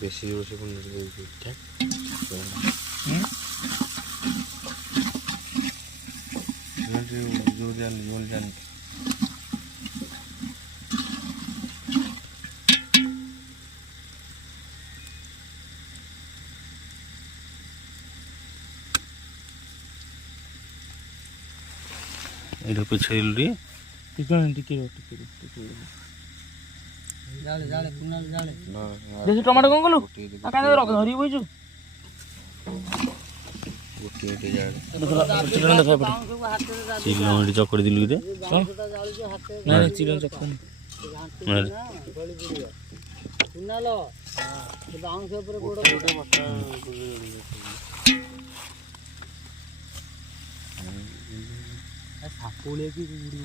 बेसी जोर से ठीक जोर जान इधर पे छेल दी जाले जाले कुनाल जाले देसी टमाटो कौन कलु आ काने रख धरी बइछु गोटी गोटी जाड़ चिकन देखा पड़े चिल्लो मिट चकड़ी दिलु रे नहीं चिकन चकन कुनाल बाउंस ऊपर गोड़ सापुले की